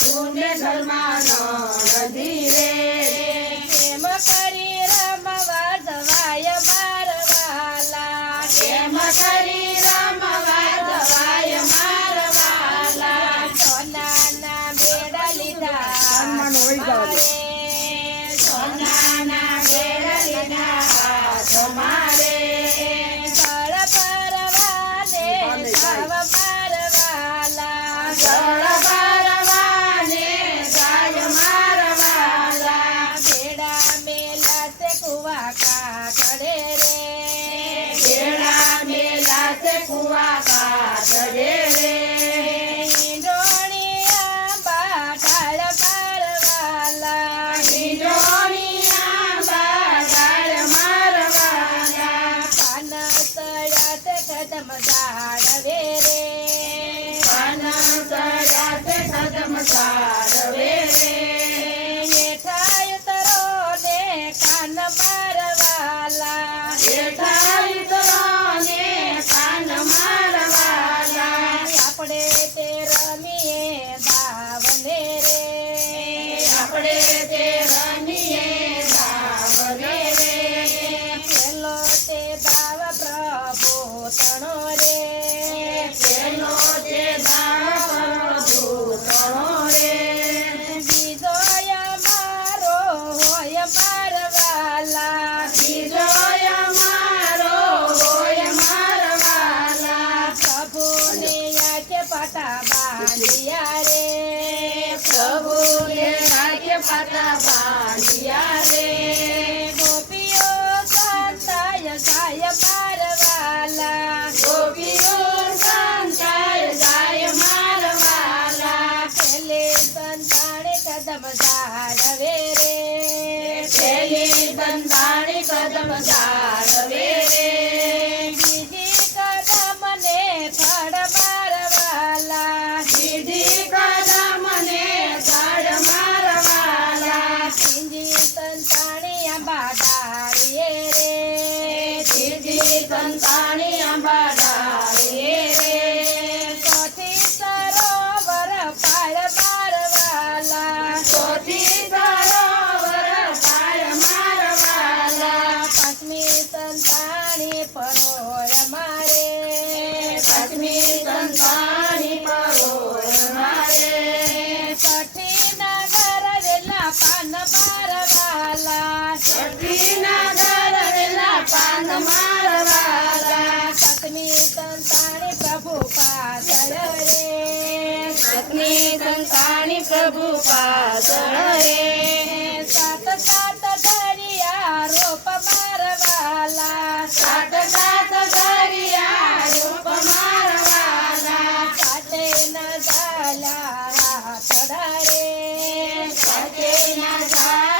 પુણ્ય ધર્માનો ધીરે કેમ કરી રમવા દવાય મારવાલા? કેમ કરી રમવા દવાય મારવાલા? સોનાના બેડા લીધા. મારે કાકા ચડે રે. કેળા મેલા છે કુવા કા ચડે રે મજા રે પાન સડા છે સદમ સા पड़े પતા ભાંડિયા રે ગોપીઓ કાંતાય ગાય પારવાલા ગોપીઓ કાંતાય ગાય મારવાલા પેલે બંધાણે કદમ ધારવે રે પેલે બંધાણે કદમ ધારવે રે पान मारवाला. सतीना धरला पान मारवाला. सतमी संताने प्रभू पासळ रे. सतमी संताने प्रभू पासळ रे. सात सात धरिया रोप मारवाला. Nazar.